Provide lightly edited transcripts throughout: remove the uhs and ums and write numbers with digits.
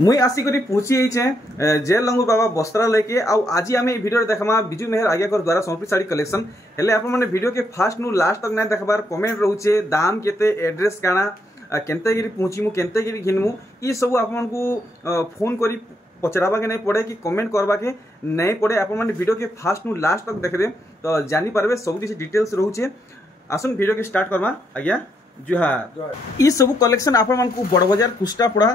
मुई आसिक पहुँची जेल लंगूर बाबा वस्त्रालय के आज आम भिडियो देखा बिजू मेहर आज्ञाकर द्वारा सम्पी साड़ी कलेक्शन हेले आपने भिडियो के फास्ट नु लास्ट तक ना देखबार कमेंट रोचे दाम केते एड्रेस काना केनते पहुँचीमु केनते घिनमु ये सब आपको फोन करी पचराबा के नहीं पड़े कि कमेंट करवा के नहीं पड़े आपने भिडियो के फास्ट नु लास्ट तक देखबे तो जानी पारबे सब किसी डिटेल्स रोचे आसन भिडियो के स्टार्ट करवा आज्ञा जुहार ये सब कलेक्शन आपण को बड़ बाजार कुष्टापड़ा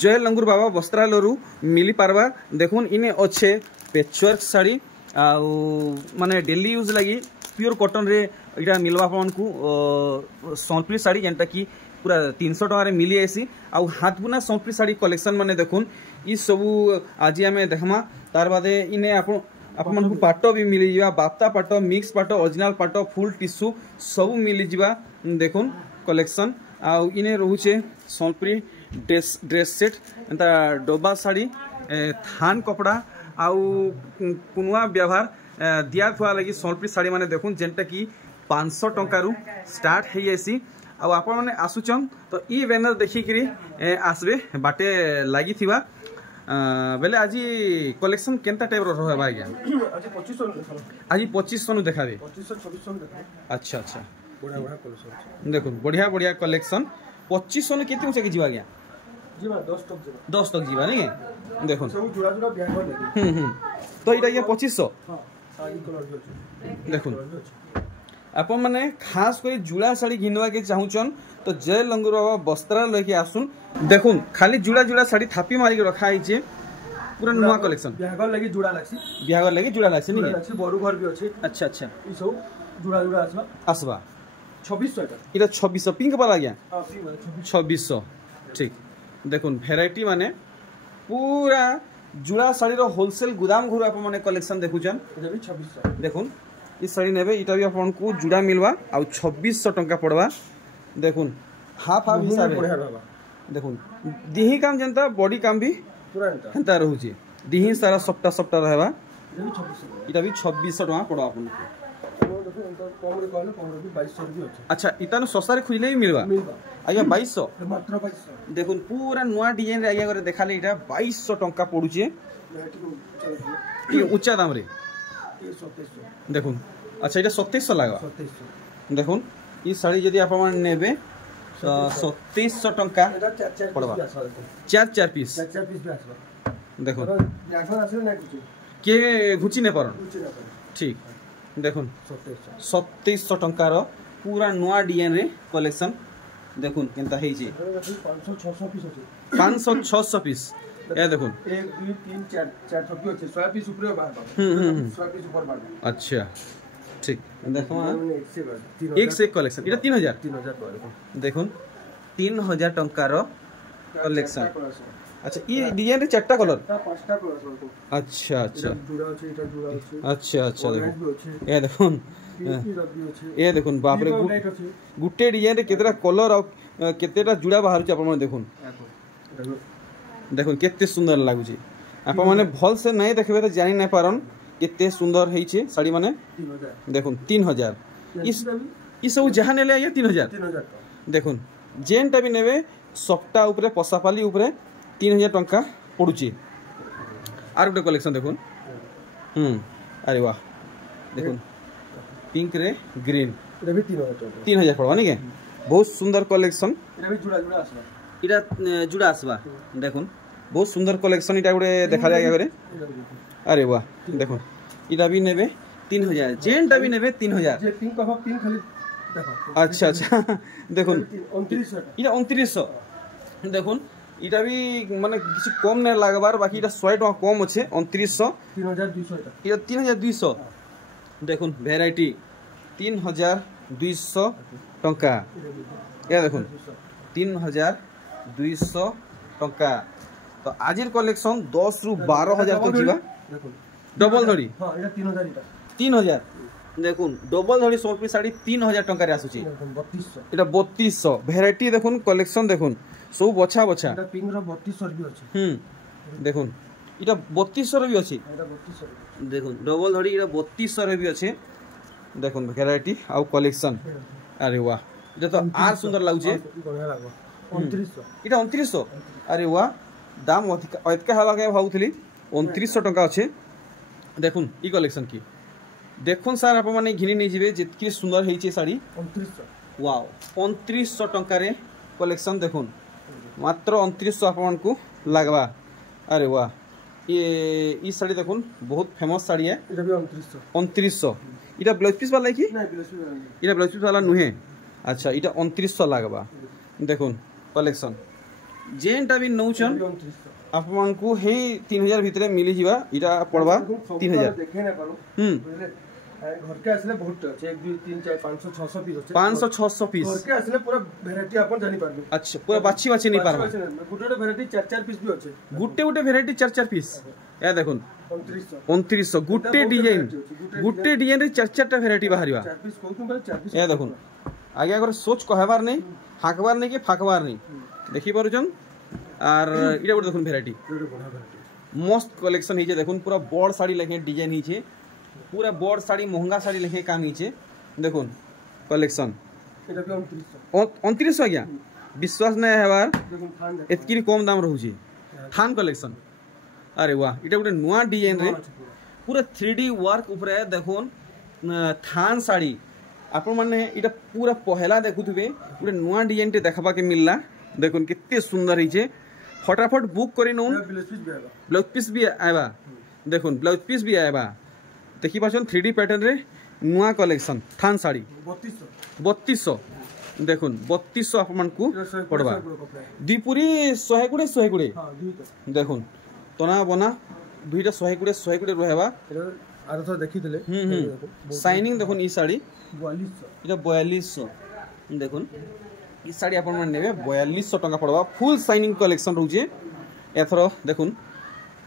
जय लंगूर बाबा वस्त्रालय मिली पारबा देखुन इने अच्छे पेचवर्क साड़ी माने डेली यूज लगी प्योर कॉटन रे इटा मिलवा आपण को संपली साड़ी जेनटा कि पूरा 300 टका रे मिली आसी आ हाथ बुना संपली साड़ी कलेक्शन माने देखुन ई सब आज आमे देखमा तार बादे इने आपण को पाटो भी मिली जिवा बाप्ता पाटो मिक्स पाटो ओरिजिनल पाटो फुल टिश्यू सब मिली जिवा देखुन कलेक्शन आउ इने रोचे सोनपुरी ड्रेस सेट एंता डोबा साड़ी थान कपड़ा आउ कुनुआ व्यवहार दिया थुआ लगी सोनपुरी साड़ी माने देखुन जेनटा कि 500 टंका रु स्टार्ट है ऐसी आउ आपण माने आसुचन तो ई बैनर देखि करी आसबे बाटे लागी थिबा बेले आज कलेक्शन केनता टाइप रो रहबा गया आज 2500 नु देखाबे 2500 2600 देखाबे अच्छा अच्छा देखो बढ़िया बढ़िया कलेक्शन 2500 ने केते ऊंचा के जीवा गया जीवा 10 तक जीवा नहीं देखो सब जुड़ा जुड़ा ब्याह लगे तो इटा ये 2500 हां साड़ी कलर भी अछि देखो अपन माने खास कोई जुड़ा साड़ी घिनवा के चाहूचन तो जय लंगूर बाबा वस्त्रालय के आसुन देखुन खाली जुड़ा जुड़ा साड़ी थापी मारी के रखा आइचे पूरा नवा कलेक्शन ब्याहगर लगी जुड़ा लागसी नहीं बरु घर भी अछि अच्छा अच्छा ई सब जुड़ा जुड़ा आसबा 2600 इटा 2600 पिंक वाला गया 2600 ठीक देखुन भेराइटी माने पूरा जुड़ा साड़ी रो होलसेल गोदाम घर आप माने कलेक्शन देखुचन इटा भी 2600 देखुन ई साड़ी नेबे इटा भी आपन को जुड़ा मिलवा आ 2600 टंका पड़वा देखुन हाफ हाफ हिसाब देखुन दिही काम जनता बॉडी काम भी पूरा हेंता रहउची दिही सारा सप्ता रहबा इटा भी 2600 टका पड़वा आपन अच्छा इतानो सस्ता रे खुजले ही मिलवा आज्ञा 2200 मात्र 2200 देखुन पूरा नवा डिजाइन रे आज्ञा करे देखाले इटा 2200 टंका पडुचे ऊंचा दाम रे 2700 देखुन अच्छा इटा 2700 लागवा 2700 देखुन ई साड़ी यदि आप मान नेबे 2700 टंका पड़वा 4 पीस भी आसबा देखुन याखन आसे ना कुछ के घुची ने परन ठीक देखुन 2700 टंकार पूरा नुआ डिजाइन रे कलेक्शन देखुन केनता है जे 500 600 पीस अछि 500 600 पीस ए देखुन 1 2 3 4 4 छपी अछि 100 पीस ऊपर बाहर 100 पीस ऊपर बाहर अच्छा ठीक देखो एक से कलेक्शन इटा 3000 देखुन 3000 टंकार कलेक्शन अच्छा ये डिजाइन रे चारटा कलर पांचटा कलर अच्छा अच्छा जुड़ा अछि इटा जुड़ा अछि अच्छा अच्छा देखो ये देखुन बाप रे गुटे डिजाइन रे केतेरा कलर और केतेटा जुड़ा बाहर छ अपन देखुन देखुन केते सुंदर लागु छी अपन माने भल से नहीं देखबे त जानि नै पारन केते सुंदर हेइ छी साड़ी माने 3000 देखुन 3000 ई सब जहां नेले या 3000 देखुन जेनटा भी नेबे सफ्टा ऊपर पसापाली ऊपर 3000 टंका पड़ुची आर गोटे कलेक्शन देखुन अरे वाह देखुन पिंक रे ग्रीन इटा भी 3000 पड़वा नहीं के बहुत सुंदर कलेक्शन इटा भी जुड़ा आसबा देखुन बहुत सुंदर कलेक्शन इटा गोटे देखा जाय करे अरे वाह देखुन इटा भी नेबे 3000 जेनटा भी नेबे 3000 जे पिंक कहो पिंक खाली देखो अच्छा अच्छा देखुन 2900 इटा 2900 देखुन इटा भी माने किसी कम नहीं लागबार बाकी इटा 100 टका कम अच्छे 2900 3200 इटा 3200 देखुन वेराइटी 3200 टंका या देखुन 3200 टंका तो आजिर कलेक्शन 10 रु 12000 तक जीवा देखुन डबल धड़ी हां इटा 3000 इटा 3000 देखुन डबल धड़ी सोपी साड़ी 3000 टंका रे आसुची 3200 इटा 3200 वेराइटी देखुन कलेक्शन देखुन सब बछा बछा एटा पिंक रो 3200 भी अछि देखुन इटा 3200 रो भी अछि एटा 3200 देखुन डबल धड़ी इटा 3200 रो भी अछि देखुन वेराइटी आउ कलेक्शन अरे वाह इटा तो आर सुंदर लागु छे बढ़िया लागबो 2900 इटा 2900 अरे वाह दाम अधिका हवा के भावुली 2900 टंका अच्छे देखुन ई कलेक्शन की देखुन सार आप मैंने घिनी नहीं जी जितकी सुंदर है शाड़ी 2900 वाओ 2900 टंकार कलेक्शन देखुन मात्र 2900 आपको लगवा अरे वाह ये शाड़ी देखुन बहुत फेमस शाड़ी है 2900 इटा ब्लाउज पीस वाला कि इटा ब्लाउज पीस वाला नुहे अच्छा इटा 2900 लगवा देखुन कलेक्शन जेनटा भी नौचन आपको हे 3000 भितर मिली जीवा इटा पड़वा 3000 देखे ना पारो घर के आसले बहुत আছে 1 2 3 4 500 600 पीस আছে 500 600 पीस घर के आसले पूरा वैरायटी अपन जानि पारबे अच्छा पूरा बाछी बाछी नहीं पारबा गुटे वैरायटी 4 4 पीस भी আছে गुटे वैरायटी 4 4 पीस या देखुन 2900 गुटे डिजाइन रे 4 4 टा वैरायटी बाहरिबा 4 पीस कोन बले 4 पीस या देखुन आगे अगर सोच कहबार नहीं हाकबार नहीं के फाकबार नहीं देखि पारुछन और इटा गोटे देखुन वैरायटी मस्त कलेक्शन है देखुन पूरा बड़ साड़ी लेखे डिजाइन है पूरा बड़ साड़ी महंगा साड़ी लेखे काम है देखुन कलेक्शन 2900 आज्ञा विश्वास नहीं है एतकी कम दाम रोचे थान कलेक्शन अरे वाह इटा गोटे नुआ डिजाइन रे पूरा 3D वर्क ऊपर देखुन थान साड़ी आपण माने इटा पूरा पहला देखुथबे गोटे नुआ डिजाइन टे देखबा के मिलला देखुन कितने सुंदर है फटाफट बुक करी नौन ब्लाउज पीस भी आएबा देखुन ब्लाउज पीस भी आएबा देखी पाछन 3D पैटर्न रे नुआ कलेक्शन थान साड़ी 3200 देखुन 3200 आपन को पड़वा दीपुरी 100 गुड़े देखुन तना बना दुईटा 100 गुड़े रहबा आरो तो देखि देले शाइनिंग देखुन ई साड़ी 4200 इटा 4200 देखुन ई साड़ी आपन मन नेबे 4200 टका पड़वा फुल शाइनिंग कलेक्शन रहउजे एथरो देखुन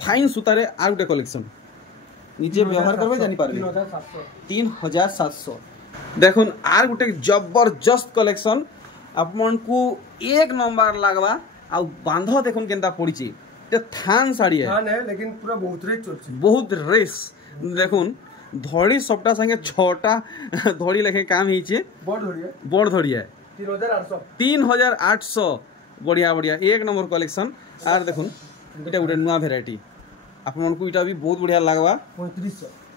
फाइन सुतारे आ गुटे कलेक्शन नीचे व्यवहार करबे जानि पारबे 3700 देखुन आर गुटे जबरदस्त कलेक्शन आपन को एक नंबर लागबा आ बांध देखुन केनता पड़ीची ते थान साड़ी है थान है लेकिन पूरा बहुत रेस चलछि बहुत रेस देखुन धड़ी सबटा संगे 6टा धड़ी लेखे काम हिचे बड़ धड़ी है 3800 बढ़िया बढ़िया एक नंबर कलेक्शन आर देखुन इटा गुटे नुआ वैरायटी आपन को इटा भी बहुत बढ़िया लागबा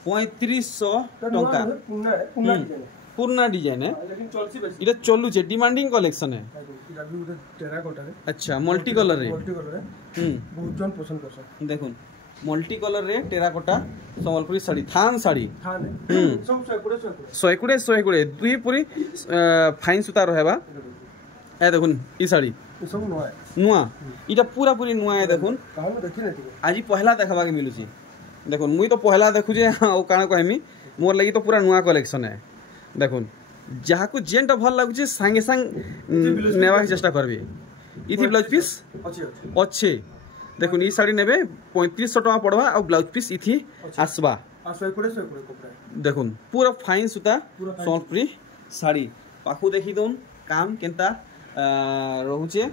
3500 टंका पूर्ण डिजाइन है लेकिन चलछि बेसी इटा चलु छे डिमांडिंग कलेक्शन है इटा भी गुटे टेराकोटा रे अच्छा मल्टी कलर रे बहुत जन पसंद करछ देखुन मल्टी कलर रे टेराकोटा संबलपुरी साड़ी थान साड़ी थान सब 100 गुड़े दुई पूरी फाइन सुता रहबा ए देखुन ई साड़ी सब नुआ इटा पूरा पूरी नुआ है देखुन काहनु देखि नै आज पहला देखबा के मिलुची देखुन मुई तो पहला देखु जे ओ काना कहमी मोर लगी तो पूरा नुआ कलेक्शन है देखुन जहा को जेंटा भल लागु छे संगे संग नेबा के चेष्टा करबे इथि ब्लाउज पीस अच्छे देखुन ई साड़ी नेबे 3500 टका पड़वा और ब्लाउज पीस इथि आसबा देखुन पूरा फाइन सुता सोनपुरी साड़ी पाखु देखि दोन काम केनता रहुचे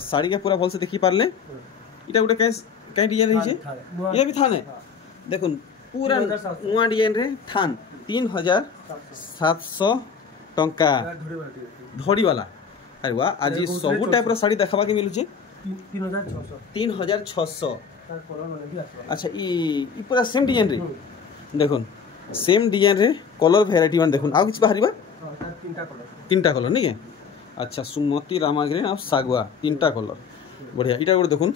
साड़ी के पूरा भल से देखि पारले इटा गोटे कई डिजाइन रही छे ये भी थान है देखुन पूरा नुआ डिजाइन रे थान 3700 टंका धड़ी वाला अरे वाह आज सब टाइप रो साड़ी देखबा के मिलु छे 3600 अच्छा ई पूरा सेम डिजाइन रे देखुन सेम डिजाइन रे कलर वैरायटी वन देखुन आ किछ बाहरिबा तीनटा कलर नहीं है अच्छा सुमति रामाग्रीन और सागवा तीनटा कलर बढ़िया इटा गोटे देखुन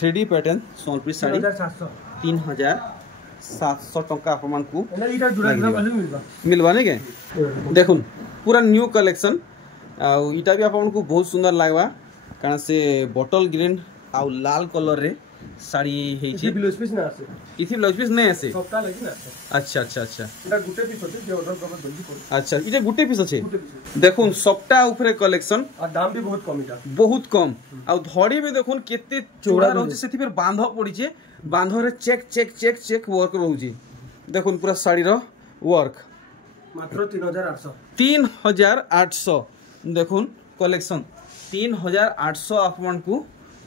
3D पैटर्न सोनपुरी साड़ी 3700 टंका आपन को मिलवा नहीं के देखुन पूरा न्यू कलेक्शन आ इटा भी आपन को बहुत सुंदर लागबा कारण से बॉटल ग्रीन आ लाल कलर रे साड़ी हे छी ब्लाउज पीस ना आसे इथि ब्लाउज पीस नहीं आसे सबटा लगी ना अच्छा इटा गुटे पीस होते जे ऑर्डर करबा जल्दी कर अच्छा इटा गुटे पीस আছে देखुन सबटा ऊपर कलेक्शन और दाम भी बहुत कम इटा बहुत कम आ धड़ी भी देखुन केते चौड़ा रहउचे सेति पर बांध पड़ी छे बांध रे check check check check work रहउचे देखुन पूरा साड़ी रो वर्क मात्र 3800 देखुन कलेक्शन 3800 आपन को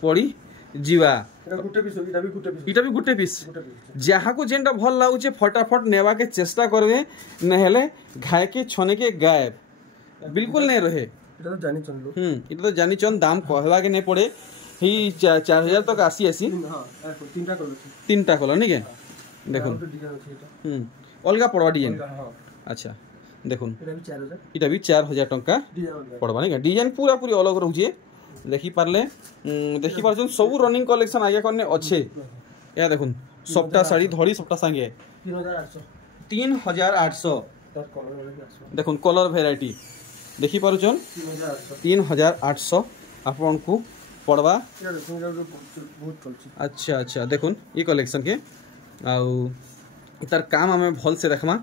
पड़ी जीवा इटा भी गुटे पीस जहाँ को जेनटा भल लागुचे फटाफट नेवा के चेष्टा करबे नहेले घाय के छने के गायब बिल्कुल नहीं रहे इटा तो जानी चन इटा तो जानी चन दाम कहवा के नहीं पड़े ही 4000 तक आसी आसी हां तीनटा कलर अछि तीनटा कलर नहीं के देखुन डिजाइन अछि एटा अलगा पड़वा डिजाइन हां अच्छा देखुन एटा भी 4000 इटा भी 4000 टंका पड़वा नहीं के डिजाइन पूरा पूरी अलग रहउजे देखि पारले देखि पारछन सब रनिंग कलेक्शन आगे करने अच्छे या देखुन सबटा साड़ी धड़ी सबटा संगे 3800 देखुन कलर वेराइटी देखि पारुछन 3800 आपन को पड़वा अच्छा अच्छा देखुन ये कलेक्शन के आउ इतार काम हमें भल से देखमा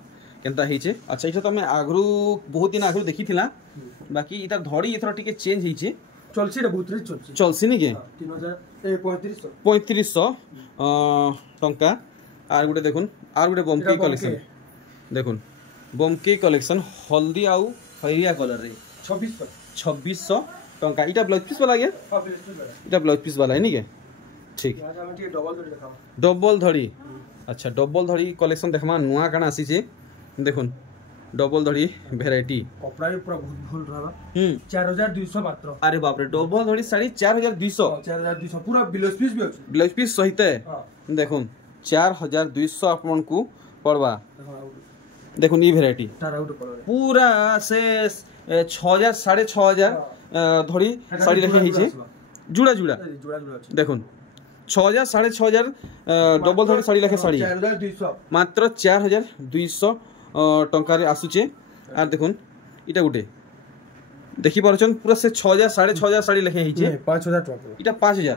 केनता हिचे अच्छा इटा तो मैं आगरू बहुत दिन आगरू देखी थिला बाकी इतार धड़ी इथर टिके चेंज हिचे चलसी रे बहुत रे चलसी चलसी नि के 3500 टंका आर गुटे देखुन आर गुटे बमकी कलेक्शन देखुन बमकी कलेक्शन हल्दी आउ खैरिया कलर रे 2600 टंका इटा ब्लाउज पीस वाला गया इटा ब्लाउज पीस वाला है नी के ठीक डबल धड़ी अच्छा डबल धड़ी कलेक्शन देखमा नुआ काना आसी छे देखुन डबल धड़ी वेराइटी कपड़ा भी पूरा बहुत भल रहबा 4200 मात्र अरे बाप रे डबल धड़ी साड़ी 4200 पूरा ब्लाउज पीस भी अछि ब्लाउज पीस सहित है देखुन 4200 आपन को पड़वा देखुन ये वेराइटी पूरा से 6000 6500 धड़ी साड़ी रखे हिचे जुड़ा जुड़ा देखुन 6000 6500 डबल धड़ी साड़ी रखे साड़ी मात्र 4200 टंका रे आसुचे आर देखुन इटा गुटे देखि परछन पूरा से 6000 6500 साड़ी रखे हिचे 5000 टंका इटा 5000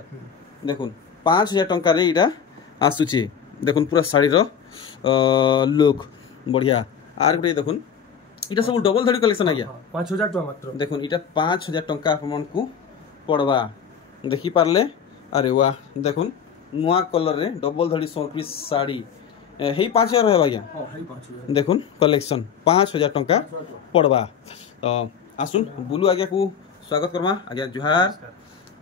देखुन 5000 टंका रे इटा आसुचे देखुन पूरा साड़ी रो लुक बढ़िया आर गुटे देखुन इटा सब डबल धड़ी कलेक्शन आ गया 5000 टंका मात्र देखुन इटा 5000 टंका आपन को पड़वा देखि पारले अरे वाह देखुन नुआ कलर रे डबल धड़ी 100 पीस साड़ी हेई 5000 रहबा गया हां हेई 5000 देखुन कलेक्शन 5000 टंका पड़वा तो आसुन बुलु आज्ञा को स्वागत करमा आज्ञा जुहार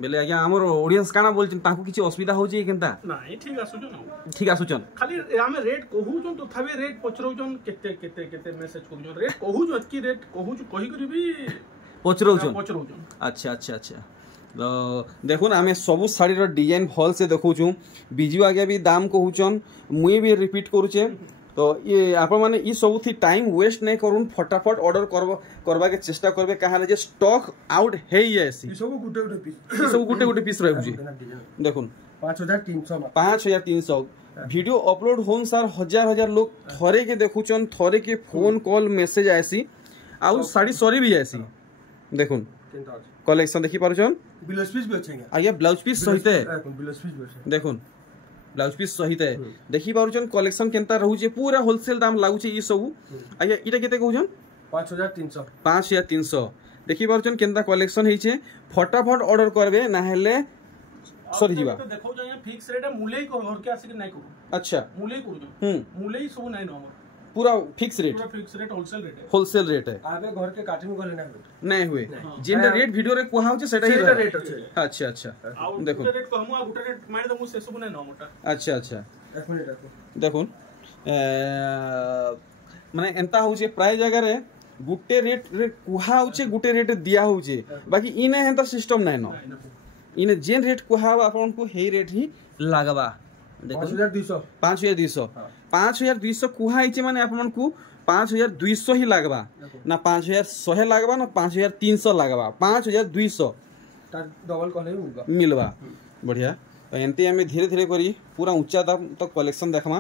बेले आज्ञा हमर ऑडियंस काना बोलछन ताको किछि असुविधा होछि केनता नाही ठीक आसुचन खाली आमे रेट कहूचन तो थाबे रेट पचरौचन केते मेसेज करूचन रेट कहूचन की रेट कहूच कहि करबी पचरौचन अच्छा अच्छा अच्छा तो देखुन आमे सब साड़ी रो डिजाइन भल से देखौछु बिजू आगे भी दाम कहूचन मुई भी रिपीट करूचे तो ये आप माने ई सब थी टाइम वेस्ट नहीं करूँ फटाफट ऑर्डर करवा के चेष्टा करबे कहाले जे स्टॉक आउट हे ऐसी सब गुटे गुटे पीस रहउजी देखुन 5300 वीडियो अपलोड होन सार हजार लोग थरे के देखुचन थरे के फोन कॉल मैसेज आसी आउ साड़ी सरी भी आसी देखुन कलेक्शन देखि पारुचन ब्लाउज पीस भी अछि आगे ब्लाउज पीस सहित देखुन ब्लाउज पीस सहित देखि पारुचन कलेक्शन केनता रहउचे पूरा होलसेल दाम लागुचे ई सब आगे इटा केते कहउचन 5300 देखि पारुचन केनता कलेक्शन हिचे फटाफट ऑर्डर करबे ना हेले सरी जीवा तो देखौ जाय फिक्स रेट मुलेई को घर के आसी के नै को अच्छा मुलेई करू मुलेई सब नै न पूरा फिक्स रेट होलसेल रेट है आबे घर के काटे में गले नहीं हुए जेंडा रेट वीडियो रे कोहा होचे सेटा ही रेट अछि अच्छा अच्छा देखो रेट को हम गुटा रेट मार दमु से सब नै न मोटा अच्छा अच्छा एक मिनट देखो माने एंता होचे प्राय जगह रे गुटे रेट रे कोहा होचे गुटे रेट दिया होचे बाकी इने हेंता सिस्टम नै न इने जेन रेट कोहा आपन को हे रेट ही लागबा देखो 5200 कुहा हिचे माने आपन को 5200 ही लागबा ना 5100 लागबा ना 5300 लागबा 5200 डबल कहले मिलबा बढ़िया तो एंते हमें धीरे धीरे करी पूरा ऊंचा दाम तक कलेक्शन देखमा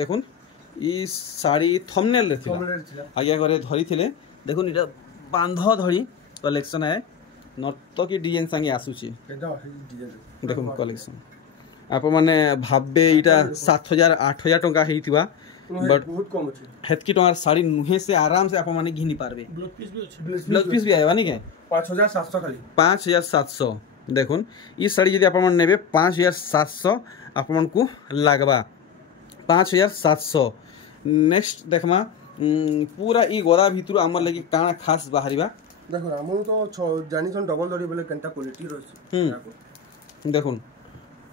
देखुन ई साड़ी थंबनेल रे थिला आगे करे धरी थिले देखुन इटा बांध धरी कलेक्शन है नर्तकी की डिजाइन संगे आसुची देखुन कलेक्शन आप माने भाबे इटा 7000 8000 टंका हेतिबा बट बहुत कम अछि हेतकी टंकार साड़ी नुहे से आराम से आप माने घिनी पारबे ब्लाउज पीस भी आएबा नी के 5700 खाली 5700 देखुन ई साड़ी यदि आप माने नेबे 5700 आप मन को लागबा 5700 नेक्स्ट देखमा पूरा ई गोरा भितरु हमर लागि काना खास बाहरिबा देखो हम तो जानि छन डबल दड़ी बोले केनता क्वालिटी रहछि देखुन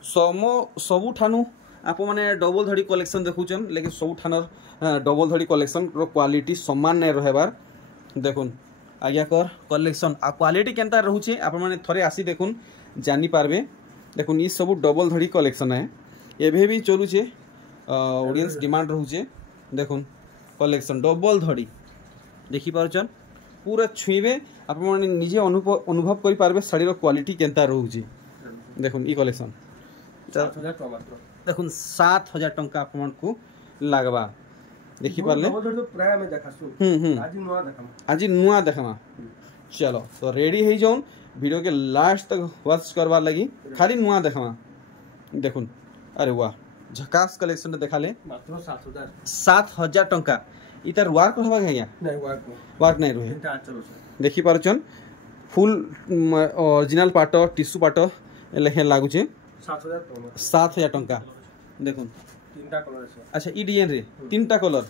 सबू ठानु आप माने डबल धड़ी कलेक्शन देखुचन लेकिन सबू ठानर डबल धड़ी कलेक्शन रो क्वालिटी समान नै रहबार देखुन आज्ञा कर कलेक्शन आ क्वालिटी केनता रहउचे आप माने थरे आसी देखुन जानी पारबे देखुन ई सब डबल धड़ी कलेक्शन है एभे भी चलुचे ऑडियंस डिमांड रहउचे देखुन कलेक्शन डबल धड़ी देखि पारछन पूरा छुईबे आपण माने निजे अनुभव करि पारबे साड़ी रो क्वालिटी केनता रहउचे देखुन ई कलेक्शन 7,000 टका मात्र देखुन 7,000 टंका आपण को लागबा देखि पारले तो प्राय में देखासु आज नुआ देखमा चलो तो रेडी है जाऊन वीडियो के लास्ट तक वॉच करवा लगी खाली नुआ देखमा देखुन अरे वाह झकास कलेक्शन देखा ले मात्र 7,000 टंका इतार वर्क होबा गया नहीं वर्क नहीं रहे देखि पारछन फुल ओरिजिनल पाटो टिश्यू पाटो लेखे लागुचे 7,000 टंका देखुन तीनटा कलर আছে अच्छा ई डिजाइन रे तीनटा कलर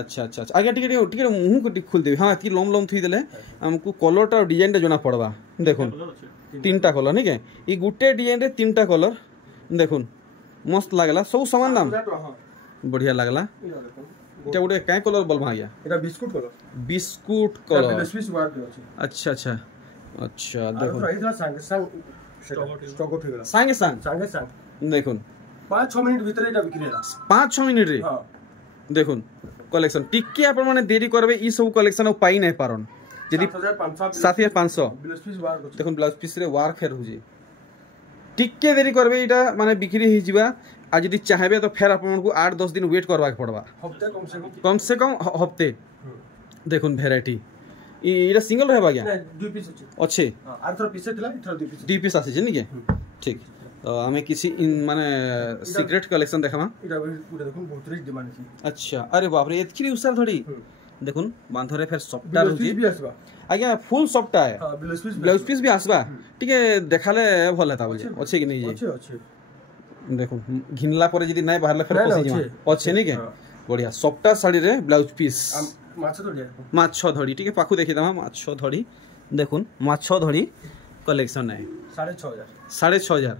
अच्छा अच्छा अच्छा आगे टिके टिके मुंह को खोल देबे हां ती लम लम थई देले हमको कलरटा डिजाइन टा जना पड़बा देखुन तीनटा कलर नहीं के ई गुटे डिजाइन रे तीनटा कलर देखुन मस्त लागला सब समान दाम बढ़िया लागला এটা ওটা কাই কলর বলবা গিয়া এটা বিস্কুট কলর বিস্কুট কলর अच्छा अच्छा अच्छा देखो स्टॉक उठ गला संगे संग देखुन 5-6 मिनट भीतर এটা বিক্রি হলা 5-6 मिनट रे देखुन कलेक्शन टिके आपण माने देरी करबे ई सब कलेक्शन पाई नै पारन यदि 7,500 ब्लाउज पीस वार देखुन ब्लाउज पीस रे वार फेर होजे टिके देरी करबे इटा माने बिक्री ही जिबा आज यदि चाहबे तो फिर अपन को 8-10 दिन वेट करबा पड़बा हफ्ते कम से कम हफ्ते देखुन वैरायटी इटा सिंगल रहबा गया दुई पीस अच्छे आर थोड़ा पीस थिला इथर दुई पीस आसे जनी के ठीक तो हमें किसी माने सीक्रेट कलेक्शन देखमा इटा देखुन बहुत रिच डिमांड छी अच्छा अरे बाप रे एतकी उसार थोड़ी देखुन बांधरे फिर सॉफ्टवेयर होजी भी आसबा आज्ञा फुल सॉफ्ट है हां ब्लाउज पीस भी आसबा टिके देखाले भल हेता बोले अच्छे कि नहीं जे अच्छे देखो घिनला पर यदि नहीं बाहरले फिर पसी जिमा अच्छे नहीं के बढ़िया सॉफ्टा साड़ी रे ब्लाउज पीस माछ धड़ी ठीक है पाखु देखि दमा माछ धड़ी देखुन माछ धड़ी कलेक्शन है 6,500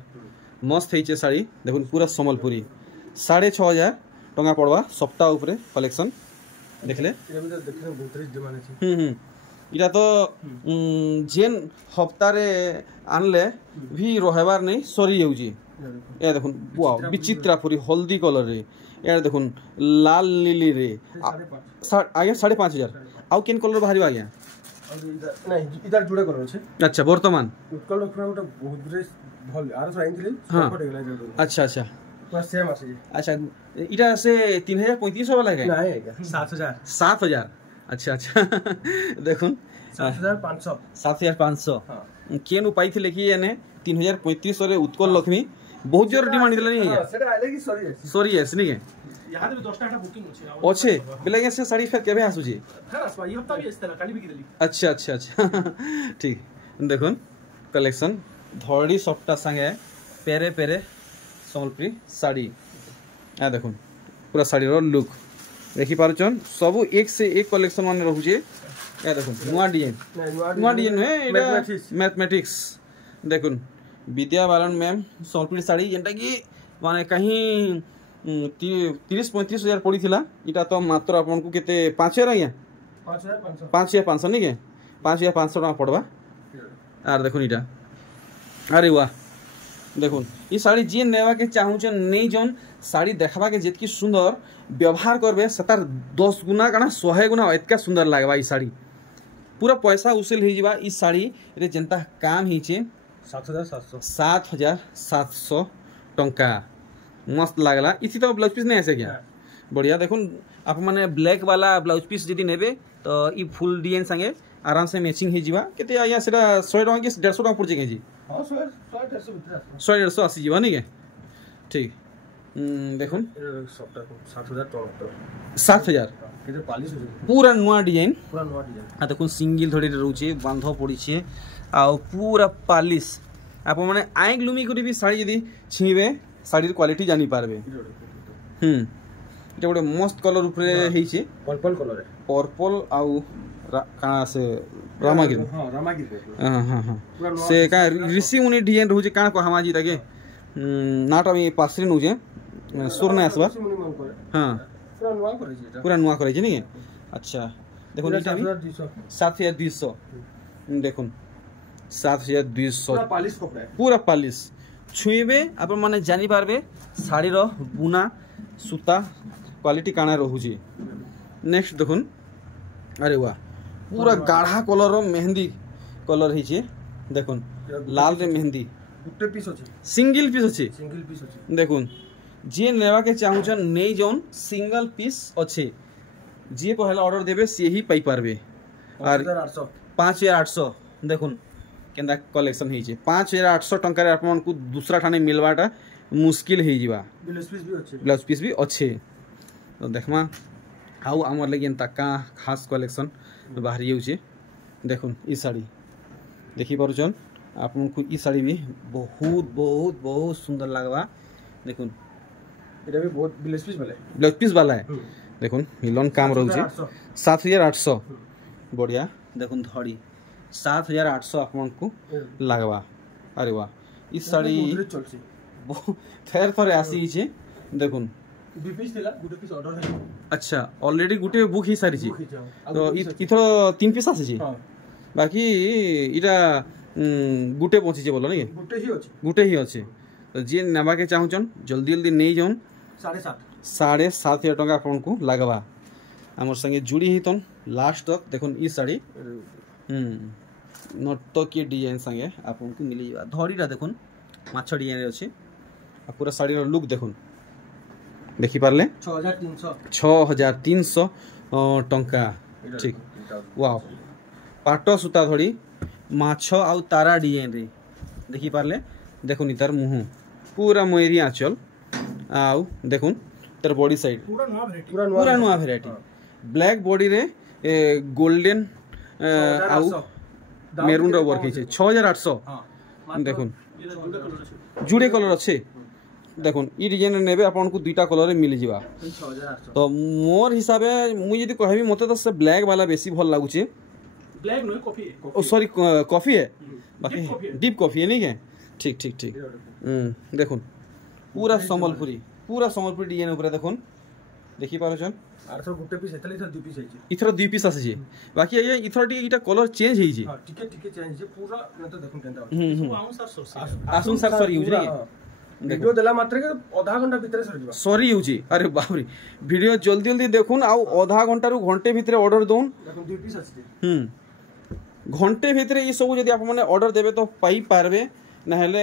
मस्त है साड़ी देखुन पूरा सम्बलपुरी 6,500 टंका पड़वा सप्ताह ऊपर कलेक्शन देखले इटा तो जेन हफ्ता रे आनले भी रहबार नहीं सरी जाउजी ए देखुन वाओ विचित्रापुरी हल्दी कलर रे यार देखुन लाल नीली रे आगे 5,500 आउ केन कलर बाहरी आ गया नहीं इधर जुड़ा कलर छे अच्छा वर्तमान उत्कल लखरा गोटा बहुत रे भल आर सो आइनले सब पड़ गेला अच्छा अच्छा बस सेम आसे अच्छा इटा से 3,3500 वाला है नहीं 7,000 अच्छा अच्छा देखुन 7,500 हां केन उपाय थिले कि एने 3,035 रे उत्कल लक्ष्मी बहुत जोर डिमांड दिला नहीं है सेटा आले कि सॉरी है नहीं है यहाँ भी 10 टा बुकिंग होछे अच्छे बेले से साड़ी फेर केबे आसु जी हां बस ये हफ्ता भी आस्ते काली बिकी देली अच्छा अच्छा अच्छा ठीक देखुन कलेक्शन धड़ी सप्ता संगे पेरे पेरे सम्बलपुरी साड़ी आ देखुन पूरा साड़ी रो लुक देखि पारछन सब एक से एक कलेक्शन माने रहउजे ए देखुन नुआ डिजाइन है मैथमेटिक्स देखुन विद्या बालन मैम सम्बलपुरी साड़ी जेंटा कि माने कहीं 30-35 हजार पड़ी थिला इटा तो मात्र आपन को केते 5,000 आया 5,500 नहीं के 5,500 टका पड़बा आर देखुन इटा अरे वाह देखुन ई साड़ी जे नेवा के चाहू छ नहीं जोन साड़ी देखबा के जेतकी सुंदर व्यवहार करबे सतार 10 गुना काना 100 गुना एतका सुंदर लागबा ई साड़ी पूरा पैसा उसूल ही जीवा ई साड़ी रे जनता काम ही छे 7,700 टंका मस्त लागला इसी तो ब्लाउज पीस नहीं ऐसे क्या बढ़िया देखुन आप माने ब्लैक वाला ब्लाउज पीस यदि नेबे तो ई फुल डिजाइन संगे आराम से मैचिंग ही जीवा केते आया सेटा 100 टका कि 150 टका पड़ जे जी हां 100 भीतर 100 आसी जीवा नहीं के ठीक देखुन 7,000 केते पालिश पूरा नुआ डिजाइन हां देखुन सिंगल थोड़ी रहउचे बांध पड़ी छे आ पूरा पालिश आप माने आई ग्लूमी करी भी साड़ी यदि छीबे साड़ी क्वालिटी जानी पारबे इटा गोटे मस्त कलर ऊपर हेई छे पर्पल आउ का से रामागिरी हां से का ऋषि मुनि डिजाइन रहउचे का को हमाजी ताके नाटा में पासरी नुजे सुर न आसबा हां पूरा नुआ करे छै नहीं अच्छा देखो इटा 7,200 देखुन 7200 पूरा पॉलिश कपड़ा है पूरा पॉलिश छुईबे आप माने जानी पारबे साड़ी रो बुना सूता क्वालिटी काना रहूची। नेक्स्ट देखुन अरे वाह पूरा गाढ़ा कलर रो मेहंदी कलर हिचे देखुन लाल रे मेहंदी गुटे पीस अछि सिंगल पीस अछि सिंगल पीस अछि देखुन जे नेवा के चाहूछन नै जोन सिंगल पीस अछि जे पहला ऑर्डर देबे से ही पाई पारबे और 5800 देखुन केंदा कलेक्शन हिचे 5800 टंका रे आपन को दूसरा ठाने मिलवाटा मुश्किल हे जिबा ब्लाउज पीस भी अच्छे तो देखमा आउ हमर लगे एंता का खास कलेक्शन बाहर जाउचे देखुन ई साड़ी देखि पारुछन आपन को ई साड़ी भी बहुत बहुत बहुत सुंदर लागबा देखुन एटा भी बहुत ब्लाउज पीस वाला है देखुन मिलन काम रहउचे 7800 बढ़िया देखुन धड़ी 7800 आपन को लागबा अरे वाह ई साड़ी थेर थरे आसी छे देखुन दु पीस थिला गुटे पीस ऑर्डर है अच्छा ऑलरेडी गुटे बुक ही सारी छी तो इथरो 3 पीस आसी छी बाकी इटा गुटे पहुंची छे बोलो नै गुटे ही अछि तो जे नेबा के चाहूचन जल्दी जल्दी नै जोन 7,500 टका आपन को लागबा हमर संगे जुड़ी हितन लास्ट तक देखुन ई साड़ी नट तो के डिजाइन संगे आपन को मिली जाबा धड़ीरा देखुन माछ डिजाइन रे अछि आ पूरा साड़ी रो लुक देखुन देखि पारले 6300 टंका ठीक वाओ पाटो सूता धड़ी माछ आउ तारा डिजाइन रे देखि पारले देखुन इतार मुह पूरा मयरी आंचल आउ देखुन तर बॉडी साइड पूरा नवा वैरायटी ब्लैक बॉडी रे गोल्डन आउ मेरून रो वर्क है 6800 देखुन जुड़े कलर अच्छे देखुन ई डिजाइन नेबे आपन को दुईटा कलर मिल जिबा 6800 तो मोर हिसाबे मु यदि कहबी मते तो से ब्लैक वाला बेसी भल लागुचे ब्लैक नो कॉफी है ओ सॉरी कॉफी है बाकी डीप कॉफी है नहीं है ठीक ठीक ठीक देखुन पूरा संबलपुरी डिजाइन ऊपर देखुन देखि पारोछन आरसो गुटे पीस हेतले इथर दु पीस है इथर 2 पीस आसे बाकी ये इथर टी इटा कलर चेंज हेई जे हां टिके चेंज जे पूरा न तो देखुन केनता आसुन सर सर यूज रे वीडियो देला मात्र के आधा घंटा भीतर सर जीवा सॉरी यूज अरे बाप रे वीडियो जल्दी जल्दी देखुन आ आधा घंटा रु घंटे भीतर ऑर्डर दोन देखुन 2 पीस आछे घंटे भीतर ई सब जदी आप माने ऑर्डर देबे तो पाई पारबे नहले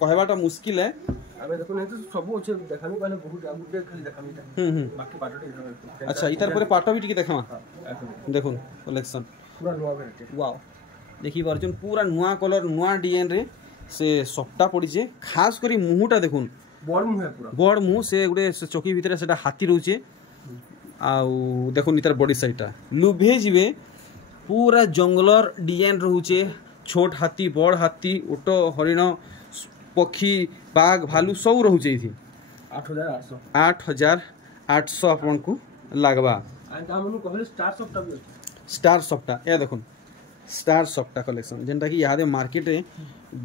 कहबाटा मुश्किल है आबे देखुन हे तो सब अछि देखामी पहले बहुत आगु खाली देखामी बाकी पाटो अच्छा इतार परे पाटो भी टिके देखामा देखुन कलेक्शन पूरा नवा वैरायटी वाओ देखि पारछन पूरा नवा कलर नवा डिजाइन रे से सफ्टा पड़ी छे खास करी मुहुटा देखुन बड़ मुह है पूरा बड़ मुह से गुडे से चौकी भीतर सेटा हाथी रहउचे आउ देखुन इतार बॉडी साइडटा लुभे जिवे पूरा जंगलर डिजाइन रहउचे छोट हाथी बड़ हाथी ओटो हरिण पक्षी बाघ भालू सब रहउचे इथि 8800 आपन को लागबा आ दामनु कहले स्टार सफ्टा ए देखुन स्टार सफ्टा कलेक्शन जेंटा कि यादे मार्केट रे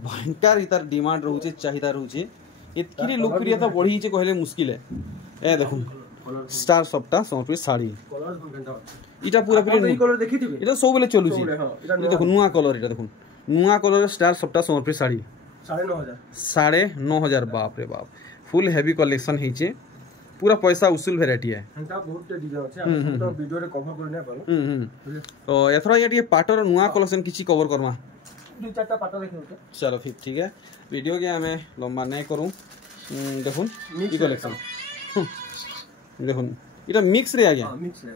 भयंकर इतार डिमांड रहउचे चाहिदा रहउचे एतकी लोकप्रियता बढ़ी छे कहले मुश्किल है ए देखुन स्टार सफ्टा समर्पित साड़ी इटा पूरा पूरा ई कलर देखिथिबे इटा सब बेले चलुची ई देखुन नुआ कलर इटा देखुन नुआ कलर स्टार सफ्टा समर्पित साड़ी 9500 बाप रे बाप फुल हेवी कलेक्शन हिचे पूरा पैसा उसूल वैरायटी है हंता बहुत डिजाइन আছে हम तो वीडियो रे कवर करने पालो तो एथरा ये पाटर नुआ कलेक्शन किछि कवर करवा दो चारटा पाटर देखियो चलो फिर ठीक है वीडियो के हमें लंबा नहीं करूं देखुन ई कलेक्शन देखुन इटा मिक्स रे आ गया मिक्स रे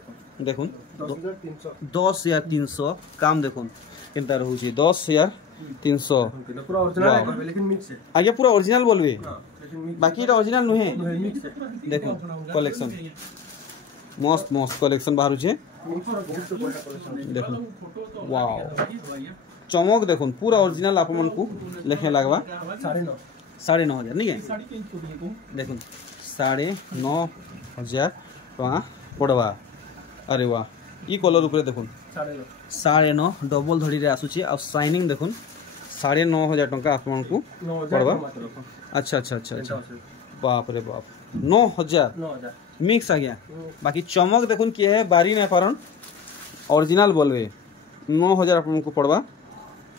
देखुन 10300 काम देखुन केनता रहू छी 10300 पूरा ओरिजिनल है लेकिन मिक्स है आगे पूरा ओरिजिनल बोलबे बाकी इटा ओरिजिनल नुहे देखो कलेक्शन मस्त मस्त कलेक्शन बाहर छे देखो वाओ चमक देखुन पूरा ओरिजिनल आप मन को लेखे लागबा 9,500 नहीं है देखुन 9,500 टका पड़वा अरे वाह ई कलर ऊपर देखुन 9.5 डबल धड़ी रे आसुची आ शाइनिंग देखुन 9,500 टका आप मन को पड़वा अच्छा अच्छा अच्छा अच्छा बाप रे बाप 9,000 मिक्स आ गया बाकी चमक देखुन किए है बारी नहीं पारन ओरिजिनल बोलवे 9,000 आप को पड़वा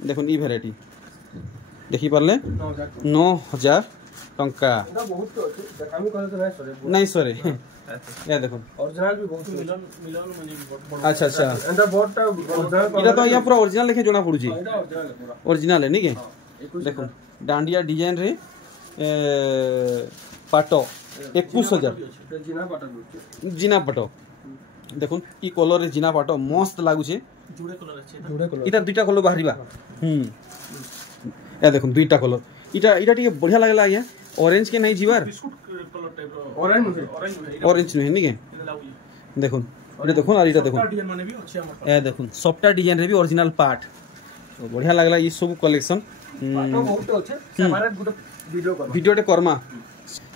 देखो ई भेराइटी देखि पारले 9000 टंका এটা বহুত আছে আমি কলে তো নাই সরে नहीं सरे या देखो অরিজিনাল भी बहुत মিলন মিলন মানে বড় अच्छा अच्छा এটা বড়টা অরিজিনাল इटा तो यहाँ पूरा ओरिजिनल लेके जोना पड़ुची এটা অরিজিনাল পুরা ओरिजिनल है नहीं के 21 देखो डांडिया डिजाइन रे पाटो 21000 এটা জিনা পাটা দিচ্ছে जिना पाटो देखो ई कलर रे जिना पाटो मस्त लागु छे জুড়ে কলর আছে জোড়ে কলর इटा दुईटा कलर बाहरीबा या देखो दुईटा कलर इटा इटा टिके बढ़िया लागला आया ऑरेंज के नहीं जीवार biscuit colour type orange orange orange नहीं नहीं के এটা লাগুই देखो इटा देखो और इटा देखो ডিজাইন মানে भी আছে আমার ए देखो सबटा डिजाइन रे भी ओरिजिनल पार्ट तो बढ़िया लागला ई सब कलेक्शन পাটা বহুত আছে সেমারে গুটো ভিডিও করব ভিডিওটা কর্মা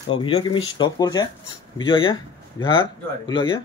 তো ভিডিও কি আমি স্টপ করছে ভিডিও আজ্ঞা জোহার জোহার। ভুল আজ্ঞা